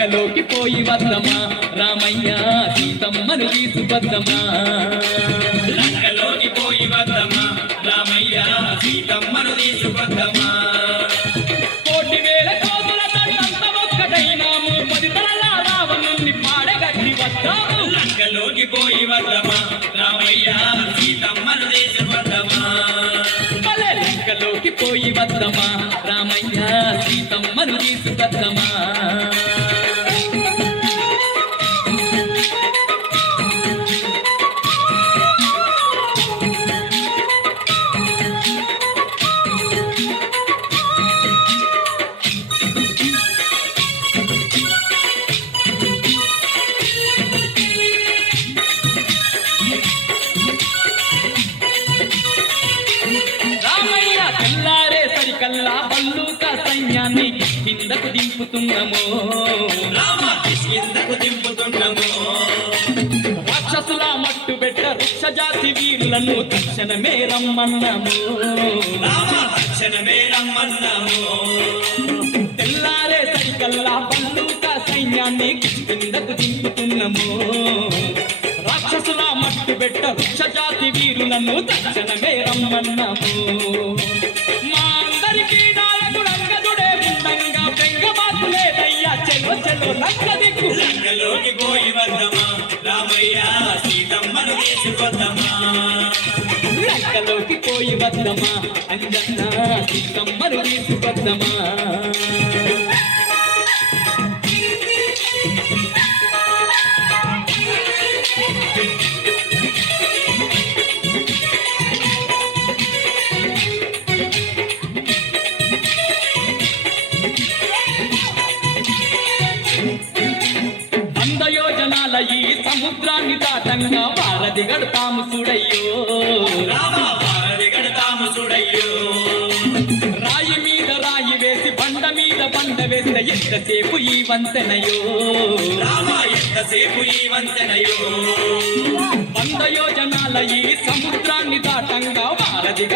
లంకలోకి పోయి వద్దమా రామయ్య సీతమ్మను తీసుకొద్దమా లంకలోకి పోయి వద్దమా రామయ్య సీతమ్మను తీసుకొద్దమా కోటి వేల కోతుల దండంత ఒక్కటైనాము 10 తరాల రావణుణ్ణి పాడగట్టి వద్దాము లంకలోకి పోయి వద్దమా రామయ్య సీతమ్మను తీసుకొద్దమా లంకలోకి పోయి వద్దమా రామయ్య సీతమ్మను తీసుకొద్దమా కల్లా బల్లూక సైన్యాన్ని కిందకు దింపుతున్నాము కిందకు దింపుతున్నాము రాక్షసుల మట్టు పెట్ట వృక్ష జాతి వీరులను తక్షణమే రమ్మన్నాము తక్షణమే రమ్మన్నాము తెల్లారే సరికల్లా బల్లూక సైన్యాన్ని కిందకు దింపుతున్నాము రాక్షసుల మట్టు పెట్ట వృక్ష జాతి వీరులను తక్షణమే రమ్మన్నాము లంకలోకి పోయి వద్దమా రామయ్య సీతమ్మను తీసుకొద్దమా లంకలోకి పోయి వద్దమా అంజన్న సీతమ్మను తీసుకొద్దమా ఈ సముద్రాన్ని దాటంగా వారధి గడతాము చూడయ్యో రాయి మీద రాయి వేసి బండ మీద బండ వేస్తే ఎంతసేపు ఈ వంతెనయో ఎంతసేపు ఈ వంతెనయో 100 యోజనాల ఈ సముద్రాన్ని దాటంగా వారధి